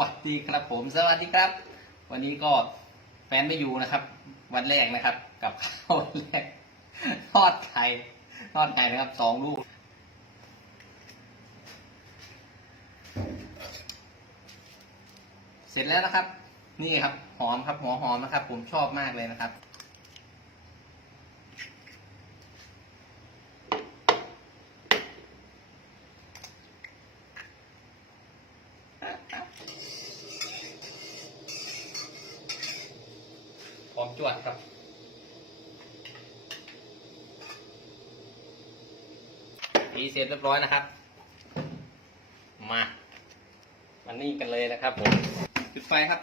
วัสดีครับผม สวัสดีครับ วันนี้ก็แฟนไม่อยู่นะครับ วันแรกนะครับ กับข้าววันแรกทอดไข่ทอดไข่นะครับสองลูกเสร็จแล้วนะครับ นี่ครับหอมครับหัวหอมนะครับ ผมชอบมากเลยนะครับ จวดครับตีเสร็จเรียบร้อยนะครับ มามานี่กันเลยนะครับผมจุดไฟครับ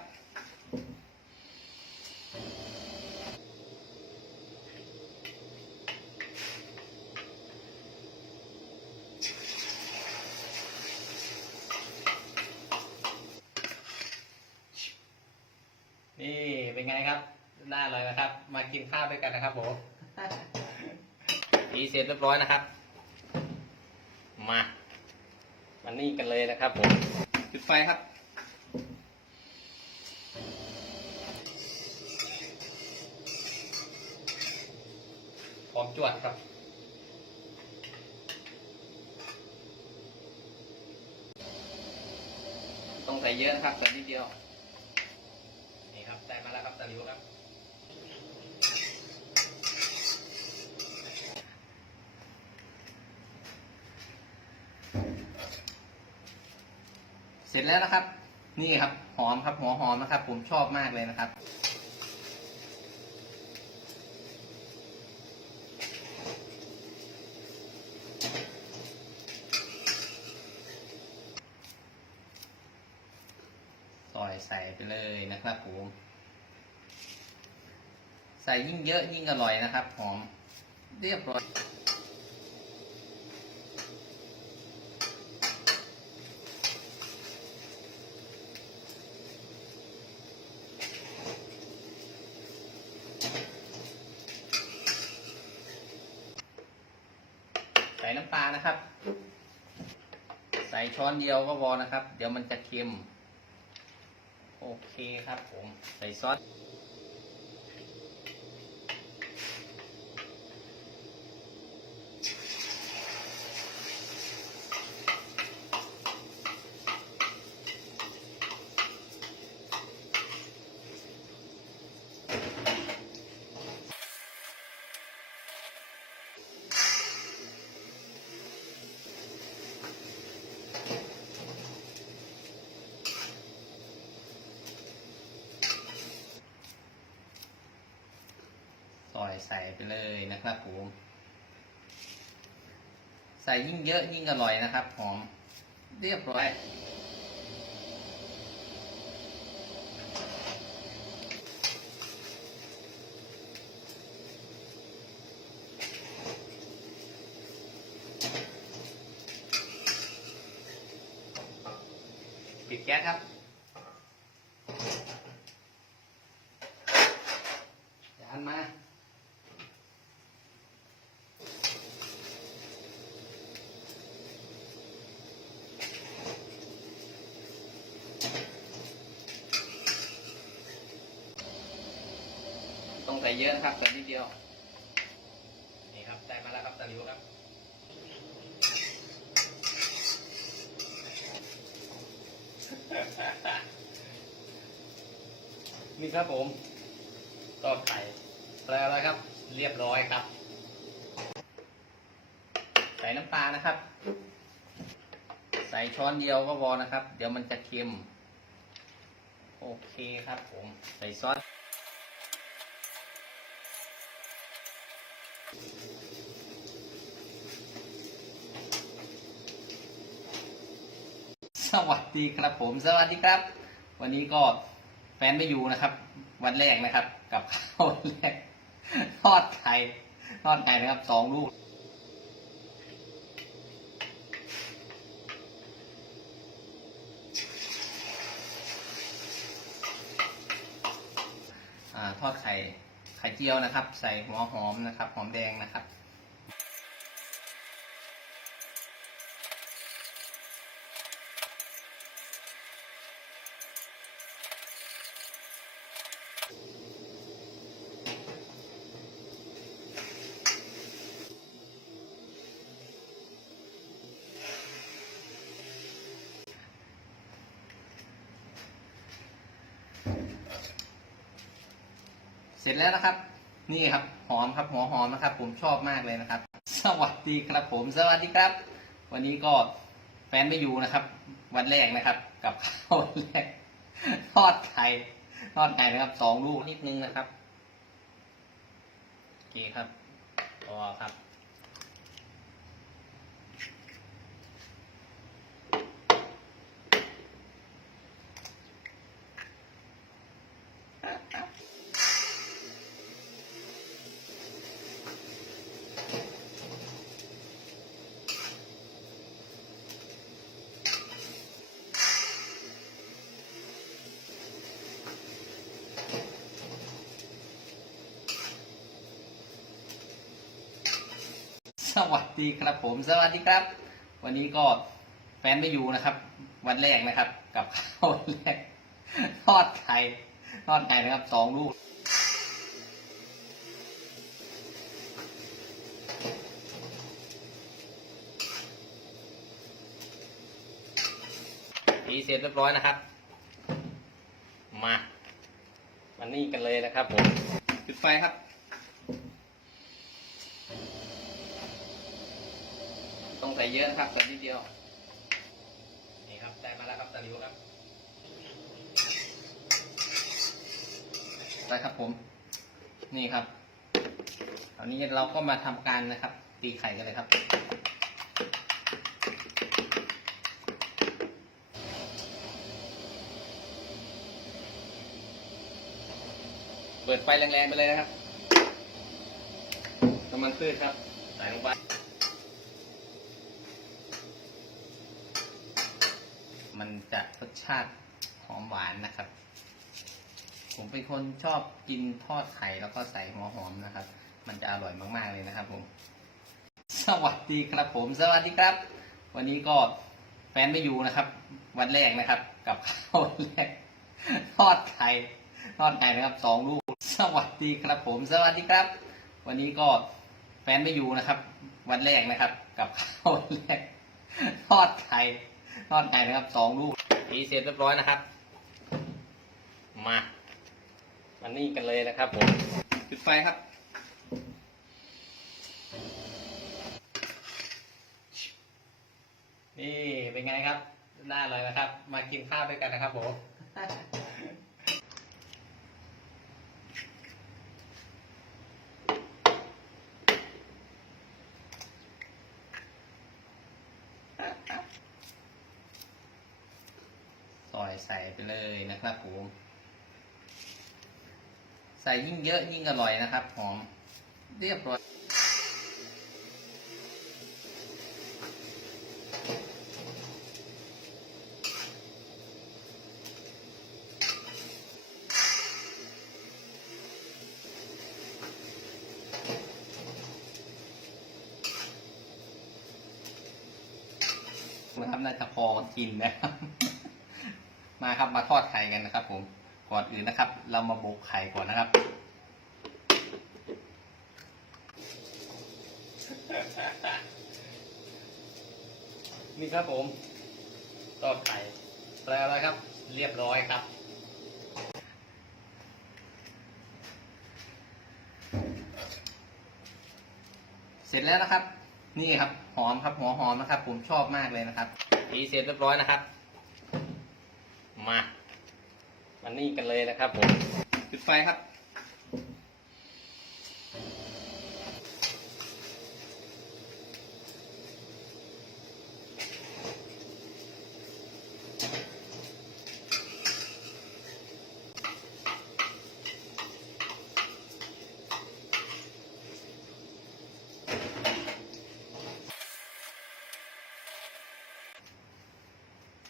นี่เป็นไงครับ น่าอร่อยนะครับ มากินข้าวด้วยกันนะครับผมตีเสร็จเรียบร้อยนะครับ มามานี่กันเลยนะครับผมจุดไฟครับพร้อมจวดครับต้องใส่เยอะนะครับใส่นิดเดียว นี่ครับได้มาแล้วครับตะหลิวครับ เสร็จแล้วนะครับ นี่ครับ หอมครับ หัวหอมนะครับ ผมชอบมากเลยนะครับซอยใส่ไปเลยนะครับผมใส่ยิ่งเยอะยิ่งอร่อยนะครับ หอมเรียบร้อย ปลานะครับ ใส่ช้อนเดียวก็พอนะครับ เดี๋ยวมันจะเค็ม โอเคครับผม ใส่ซอส อยใส่ไปเลยนะครับผมใส่ยิ่งเยอะยิ่งอร่อยนะครับหอมเรียบร้อย ปิดแก๊สครับ จานมา ต้องใส่ เยอะนะครับใส่นิดเดียว นี่ครับได้มาแล้วครับตะลิวครับนี่ครับผมก็ไข่แปลแล้วครับ เรียบร้อยครับ ใส่น้ำปลานะครับ ใส่ช้อนเดียวก็พอนะครับ เดี๋ยวมันจะเค็ม โอเคครับผม ใส่ซอส สวัสดีครับผม สวัสดีครับ วันนี้ก็แฟนไม่อยู่นะครับ วันแรกนะครับ กับข้าววันแรกทอดไข่ทอดไข่นะครับสองลูกอทอดไข่ไข่เจียวนะครับ ใส่หัวหอมนะครับ หอมแดงนะครับ เสร็จแล้วนะครับ นี่ครับหอมครับหัวหอมนะครับ ผมชอบมากเลยนะครับ สวัสดีครับผม สวัสดีครับ วันนี้ก็แฟนไม่อยู่นะครับ วันแรกนะครับ กับข้าววันแรกทอดไข่ทอดไข่นะครับสองลูกนิดนึงนะครับโอเคครับพอครับ สวัสดีครับผม สวัสดีครับ วันนี้ก็แฟนไม่อยู่นะครับ วันแรกนะครับ กับข้าววันแรกทอดไข่ทอดไข่นะครับสองลูกตีเสร็จเรียบร้อยนะครับ มา มันนี่กันเลยนะครับผมจุดไฟครับ ต้อง ใส่เยอะนะครับใส่นิดเดียว นี่ครับได้มาแล้วครับตะหลิวครับไปครับผม นี่ครับตอนนี้เราก็มาทำการนะครับ ตีไข่กันเลยครับ เปิดไฟแรงๆไปเลยนะครับน้ำมันพืชครับ ใส่ลงไป มันจะรสชาติหอมหวานนะครับ ผมเป็นคนชอบกินทอดไข่แล้วก็ใส่หัวหอมนะครับ มันจะอร่อยมากๆเลยนะครับ ผม สวัสดีครับผม สวัสดีครับ วันนี้ก็แฟนไม่อยู่นะครับ วันแรกนะครับ กับข้าววันแรกทอดไข่ทอดไข่นะครับสองลูก สวัสดีครับผม สวัสดีครับ วันนี้ก็แฟนไม่อยู่นะครับ วันแรกนะครับ กับข้าววันแรกทอดไข่ ทอดไก่นะครับสองลูกตีเสร็จเรียบร้อยนะครับ มามันนี่กันเลยนะครับผมจุดไฟครับนี่เป็นไงครับ น่าอร่อยนะครับ มากินข้าวด้วยกันนะครับผม ซอยใส่ไปเลยนะครับผม ใส่ยิ่งเยอะยิ่งอร่อยนะครับหอมเรียบร้อยนะครับน่าจะพอกินนะครับ มาครับมาทอดไข่กันนะครับผม ก่อนอื่นนะครับ เรามาโบกไข่ก่อนนะครับ นี่ครับผมทอดไข่แปลแล้วครับ เรียบร้อยครับเสร็จแล้วนะครับ นี่ครับหอมครับหัวหอมนะครับ ผมชอบมากเลยนะครับตีเสร็จเรียบร้อยนะครับ มา นนี่กันเลยนะครับผมจุดไฟครับ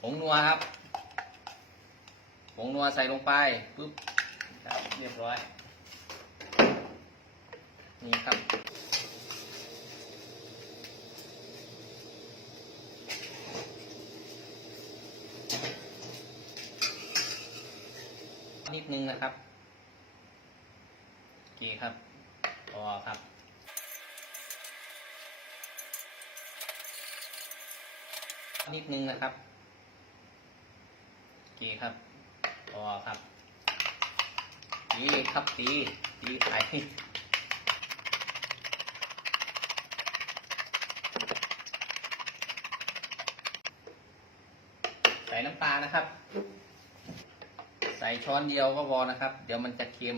ผงนัวครับ ผงนัวใส่ลงไปปุ๊บครับเรียบร้อย นี่ครับ นิดนึงนะครับโอเคครับพอครับนิดนึงนะครับโอเคครับ พอครับดีครับตีตีไข่ใส่น้ำปลานะครับ ใส่ช้อนเดียวก็พอนะครับ เดี๋ยวมันจะเค็ม